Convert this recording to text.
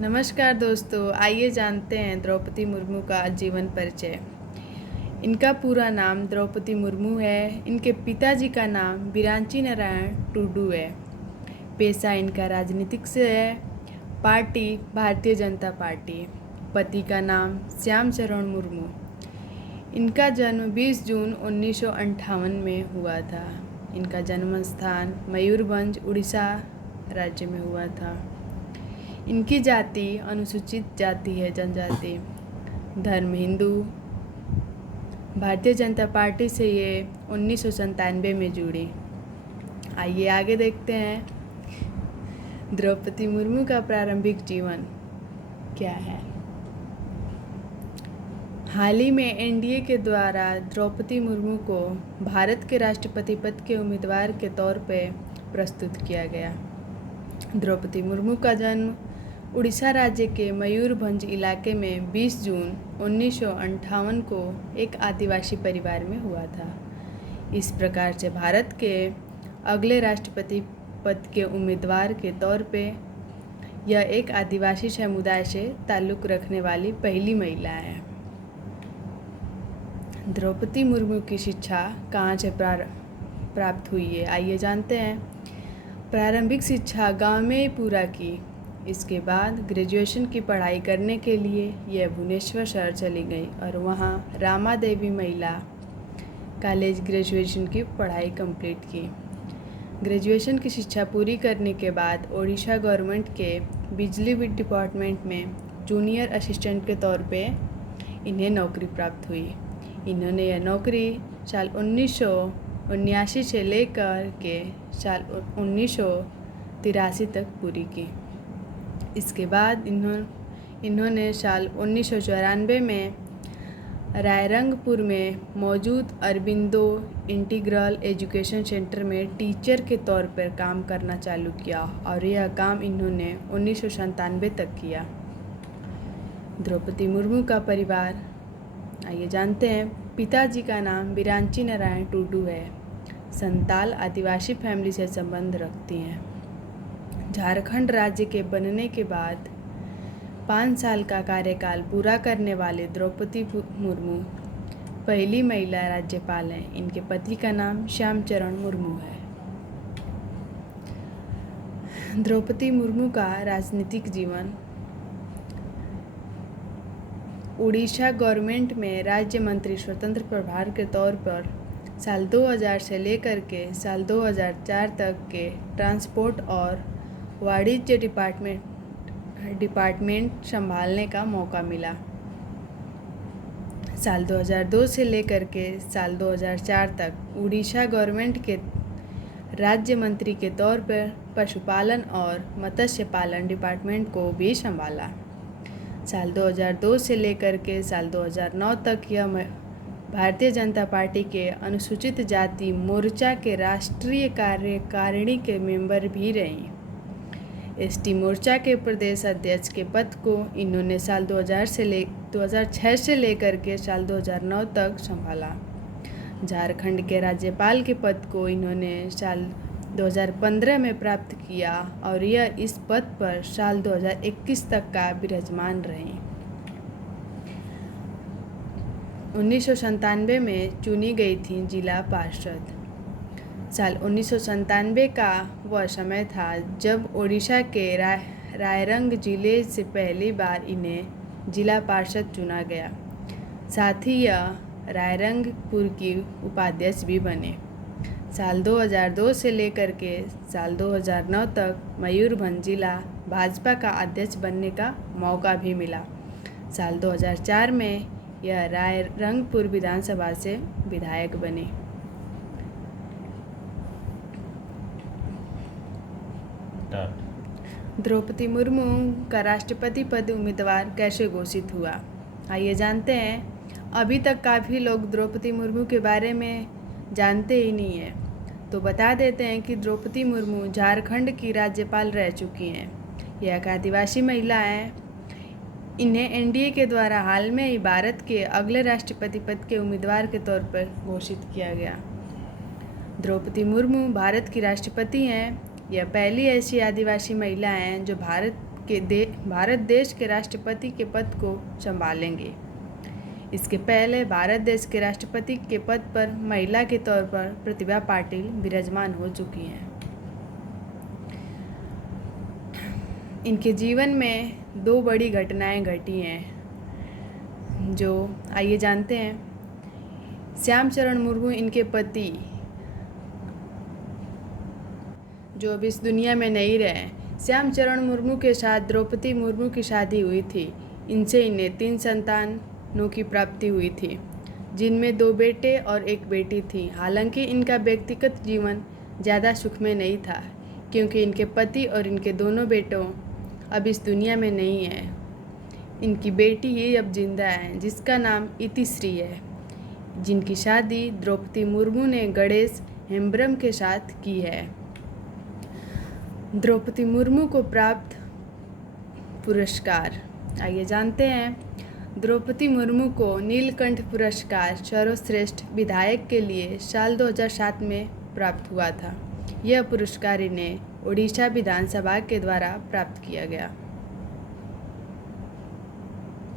नमस्कार दोस्तों, आइए जानते हैं द्रौपदी मुर्मू का जीवन परिचय। इनका पूरा नाम द्रौपदी मुर्मू है। इनके पिताजी का नाम बिरांची नारायण टुडू है। पेशा इनका राजनीतिक से है। Party Bharatiya Janata party. पति का नाम श्याम चरण मुर्मू। इनका जन्म 20 जून 1958 में हुआ था। इनका जन्म स्थान मयूरभंज उड़ीसा राज्य में हुआ था। इनकी जाति अनुसूचित जाति है, जनजाति। धर्म हिंदू। भारतीय जनता पार्टी से ये 1997 में जुड़ी। आइए आगे देखते हैं द्रौपदी मुर्मू का प्रारंभिक जीवन क्या है। हाल ही में एनडीए के द्वारा द्रौपदी मुर्मू को भारत के राष्ट्रपति पद के उम्मीदवार के तौर पर प्रस्तुत किया गया। द्रौपदी मुर्मू का जन्म उड़ीसा राज्य के मयूरभंज इलाके में 20 जून 1958 को एक आदिवासी परिवार में हुआ था। इस प्रकार से भारत के अगले राष्ट्रपति पद के उम्मीदवार के तौर पे यह एक आदिवासी समुदाय से ताल्लुक़ रखने वाली पहली महिला है। द्रौपदी मुर्मू की शिक्षा कहाँ से प्राप्त हुई है, आइए जानते हैं। प्रारंभिक शिक्षा गांव में ही पूरा की। इसके बाद ग्रेजुएशन की पढ़ाई करने के लिए यह भुवनेश्वर शहर चली गई और वहाँ रामा देवी महिला कॉलेज ग्रेजुएशन की पढ़ाई कंप्लीट की। ग्रेजुएशन की शिक्षा पूरी करने के बाद ओडिशा गवर्नमेंट के बिजली डिपार्टमेंट में जूनियर असिस्टेंट के तौर पे इन्हें नौकरी प्राप्त हुई। इन्होंने यह नौकरी साल 1979 से लेकर के साल 1983 तक पूरी की। इसके बाद इन्होंने साल 1994 में रायरंगपुर में मौजूद अरबिंदो इंटीग्रल एजुकेशन सेंटर में टीचर के तौर पर काम करना चालू किया और यह काम इन्होंने 1997 तक किया। द्रौपदी मुर्मू का परिवार आइए जानते हैं। पिताजी का नाम बिरांची नारायण टुडू है। संताल आदिवासी फैमिली से संबंध रखती हैं। झारखंड राज्य के बनने के बाद 5 साल का कार्यकाल पूरा करने वाले द्रौपदी मुर्मू पहली महिला राज्यपाल हैं। इनके पति का नाम श्याम चरण मुर्मू है। द्रौपदी मुर्मू का राजनीतिक जीवन। उड़ीसा गवर्नमेंट में राज्य मंत्री स्वतंत्र प्रभार के तौर पर साल 2000 से लेकर के साल 2004 तक के ट्रांसपोर्ट और वाणिज्य डिपार्टमेंट संभालने का मौका मिला। साल 2002 से लेकर के साल 2004 तक उड़ीसा गवर्नमेंट के राज्य मंत्री के तौर पर पशुपालन और मत्स्य पालन डिपार्टमेंट को भी संभाला। साल 2002 से लेकर के साल 2009 तक यह भारतीय जनता पार्टी के अनुसूचित जाति मोर्चा के राष्ट्रीय कार्यकारिणी के मेंबर भी रहीं। एसटी मोर्चा के प्रदेश अध्यक्ष के पद को इन्होंने साल 2006 से लेकर के साल 2009 तक संभाला। झारखंड के राज्यपाल के पद को इन्होंने साल 2015 में प्राप्त किया और यह इस पद पर साल 2021 तक का विराजमान रहे। 1997 में चुनी गई थी जिला पार्षद। साल 1997 का वह समय था जब ओडिशा के रायरंग जिले से पहली बार इन्हें जिला पार्षद चुना गया। साथ ही यह रायरंगपुर की उपाध्यक्ष भी बने। साल 2002 से लेकर के साल 2009 तक मयूरभंज जिला भाजपा का अध्यक्ष बनने का मौका भी मिला। साल 2004 में यह रायरंगपुर विधानसभा से विधायक बने। द्रौपदी मुर्मू का राष्ट्रपति पद उम्मीदवार कैसे घोषित हुआ, आइए जानते हैं। अभी तक काफ़ी लोग द्रौपदी मुर्मू के बारे में जानते ही नहीं हैं, तो बता देते हैं कि द्रौपदी मुर्मू झारखंड की राज्यपाल रह चुकी हैं। यह एक आदिवासी महिला हैं। इन्हें एनडीए के द्वारा हाल में ही भारत के अगले राष्ट्रपति पद के उम्मीदवार के तौर पर घोषित किया गया। द्रौपदी मुर्मू भारत की राष्ट्रपति हैं। यह पहली ऐसी आदिवासी महिला हैं जो भारत भारत देश के राष्ट्रपति के पद को संभालेंगे। इसके पहले भारत देश के राष्ट्रपति के पद पर महिला के तौर पर प्रतिभा पाटिल विराजमान हो चुकी हैं। इनके जीवन में 2 बड़ी घटनाएं घटी हैं, जो आइए जानते हैं। श्यामचरण मुर्मू इनके पति, जो अब इस दुनिया में नहीं रहे। श्यामचरण मुर्मू के साथ द्रौपदी मुर्मू की शादी हुई थी। इनसे इन्हें 3 संतानों की प्राप्ति हुई थी, जिनमें 2 बेटे और 1 बेटी थी। हालांकि इनका व्यक्तिगत जीवन ज़्यादा सुखमय नहीं था, क्योंकि इनके पति और इनके दोनों बेटों अब इस दुनिया में नहीं है। इनकी बेटी ही अब जिंदा है, जिसका नाम इतिश्री है, जिनकी शादी द्रौपदी मुर्मू ने गणेश हेम्ब्रम के साथ की है। द्रौपदी मुर्मू को प्राप्त पुरस्कार आइए जानते हैं। द्रौपदी मुर्मू को नीलकंठ पुरस्कार सर्वश्रेष्ठ विधायक के लिए साल 2007 में प्राप्त हुआ था। यह पुरस्कार इन्हें ओडिशा विधानसभा के द्वारा प्राप्त किया गया।